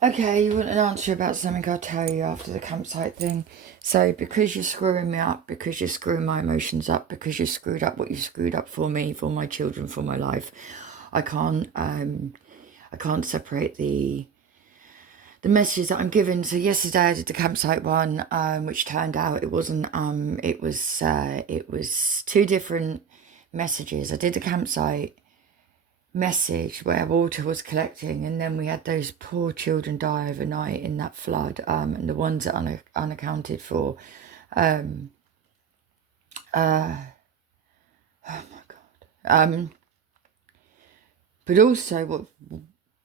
Okay, you want an answer about something I'll tell you after the campsite thing. So, because you're screwing me up, because you're screwing my emotions up, because you screwed up what you screwed up for me, for my children, for my life, I can't separate the messages that I'm given. So yesterday I did the campsite one, which turned out it was two different messages. I did the campsite message where water was collecting, and then we had those poor children die overnight in that flood, and the ones that are unaccounted for. Oh my god. But also, what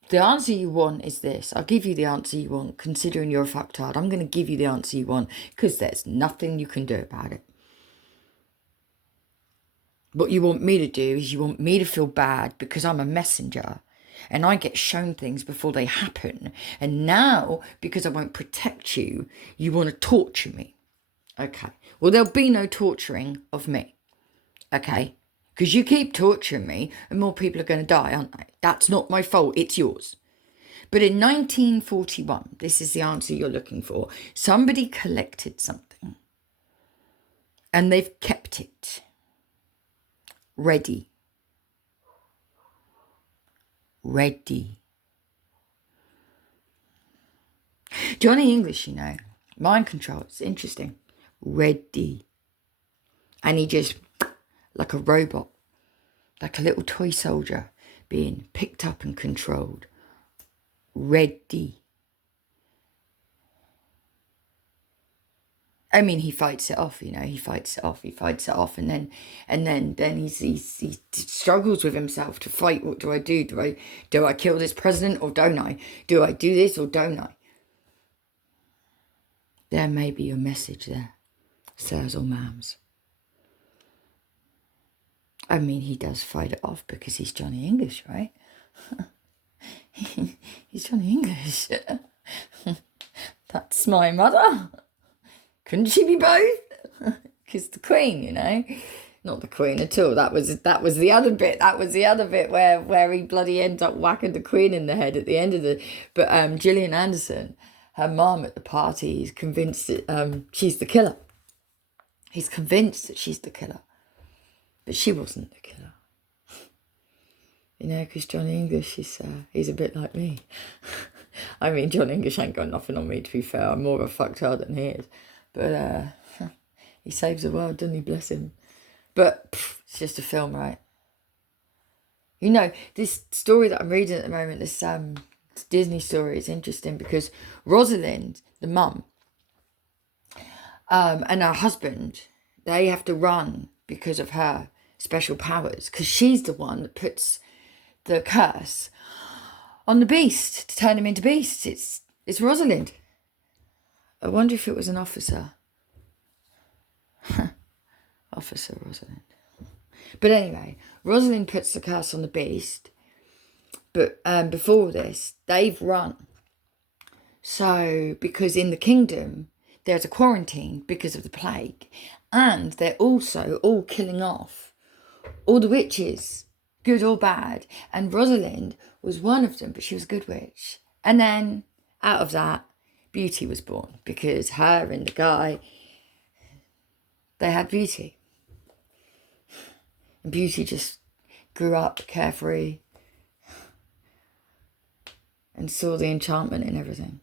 the answer you want is this. I'll give you the answer you want, considering you're a fucktard. I'm going to give you the answer you want because there's nothing you can do about it. What you want me to do is you want me to feel bad because I'm a messenger and I get shown things before they happen. And now, because I won't protect you, you want to torture me. Okay. Well, there'll be no torturing of me. Okay. Because you keep torturing me and more people are going to die, aren't they? That's not my fault. It's yours. But in 1941, this is the answer you're looking for. Somebody collected something and they've kept it ready. Ready. Johnny English, you know, mind control, it's interesting. Ready. And he just, like a robot, like a little toy soldier being picked up and controlled. Ready. I mean, he fights it off, you know, he fights it off, and then he struggles with himself to fight. What do I do? Do I kill this president or don't I? Do I do this or don't I? There may be your message there, sirs or ma'ams. I mean, he does fight it off because he's Johnny English, right? He's Johnny English. That's my mother. Couldn't she be both? Because the Queen, you know, not the Queen at all. That was the other bit. That was the other bit where he bloody ends up whacking the Queen in the head at the end of the. But Gillian Anderson, her mum at the party, is convinced that she's the killer. He's convinced that she's the killer, but she wasn't the killer. You know, because Johnny English he's a bit like me. I mean, Johnny English ain't got nothing on me, to be fair. I'm more of a fucktard than he is. But he saves the world, doesn't he? Bless him. But it's just a film, right? You know, this story that I'm reading at the moment, this Disney story, is interesting because Rosalind, the mum, and her husband, they have to run because of her special powers, because she's the one that puts the curse on the beast to turn him into beasts. It's Rosalind. I wonder if it was an officer. Officer Rosalind. But anyway, Rosalind puts the curse on the beast. But before this, they've run. So, because in the kingdom, there's a quarantine because of the plague. And they're also all killing off all the witches, good or bad. And Rosalind was one of them, but she was a good witch. And then, out of that, Beauty was born, because her and the guy, they had Beauty. And Beauty just grew up carefree and saw the enchantment in everything.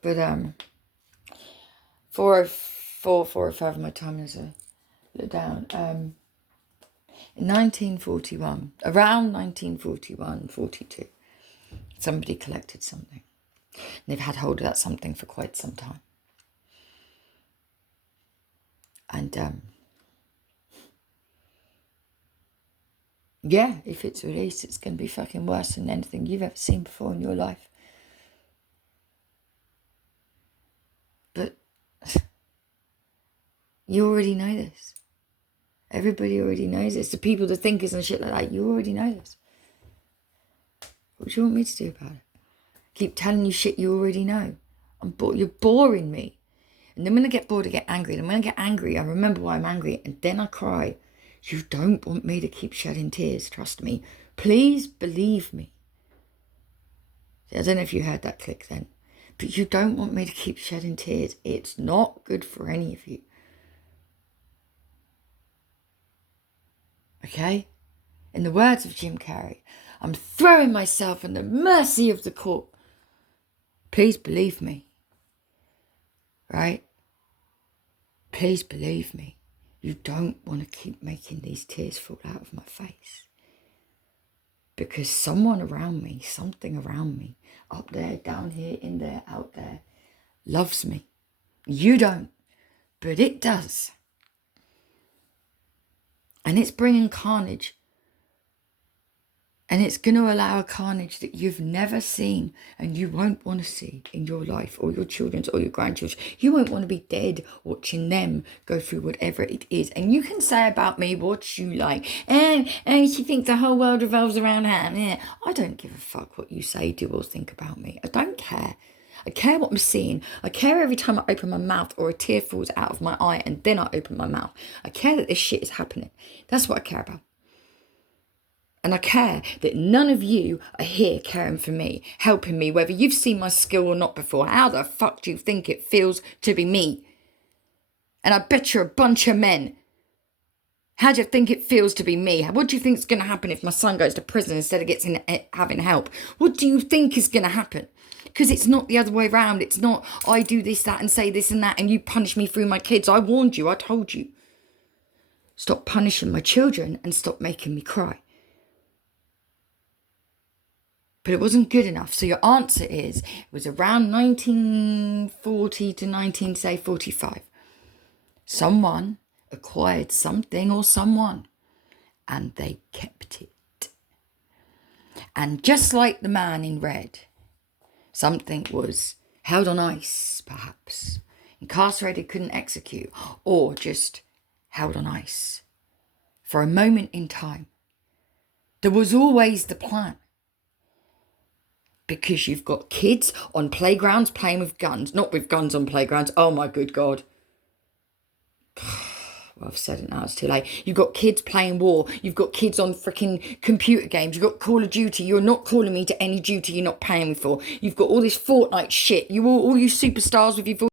But 405 of my time is a little down. In 1941, around 1941, 42, somebody collected something. And they've had hold of that something for quite some time. And yeah, if it's released, it's going to be fucking worse than anything you've ever seen before in your life. But you already know this. Everybody already knows this. The people, the thinkers and shit like that, you already know this. What do you want me to do about it? Keep telling you shit you already know. You're boring me. And then when I get bored, I get angry. And when I get angry, I remember why I'm angry. And then I cry. You don't want me to keep shedding tears, trust me. Please believe me. I don't know if you heard that click then. But you don't want me to keep shedding tears. It's not good for any of you. Okay? In the words of Jim Carrey, I'm throwing myself in the mercy of the court. Please believe me. Right? Please believe me. You don't want to keep making these tears fall out of my face. Because someone around me, something around me, up there, down here, in there, out there, loves me. You don't, but it does. And it's bringing carnage. And it's going to allow a carnage that you've never seen and you won't want to see in your life or your children's or your grandchildren. You won't want to be dead watching them go through whatever it is. And you can say about me what you like. And she thinks the whole world revolves around her. I don't give a fuck what you say, do or think about me. I don't care. I care what I'm seeing. I care every time I open my mouth or a tear falls out of my eye and then I open my mouth. I care that this shit is happening. That's what I care about. And I care that none of you are here caring for me, helping me, whether you've seen my skill or not before. How the fuck do you think it feels to be me? And I bet you're a bunch of men. How do you think it feels to be me? What do you think is going to happen if my son goes to prison instead of having help? What do you think is going to happen? Because it's not the other way around. It's not I do this, that and say this and that and you punish me through my kids. I warned you. I told you. Stop punishing my children and stop making me cry. But it wasn't good enough. So your answer is, it was around 1940 to 1945. Someone acquired something or someone, and they kept it. And just like the man in red, something was held on ice, perhaps. Incarcerated, couldn't execute, or just held on ice. For a moment in time. There was always the plan. Because you've got kids on playgrounds playing with guns. Not with guns on playgrounds. Oh my good God. Well, I've said it now, it's too late. You've got kids playing war. You've got kids on freaking computer games. You've got Call of Duty. You're not calling me to any duty you're not paying me for. You've got all this Fortnite shit. All you superstars with your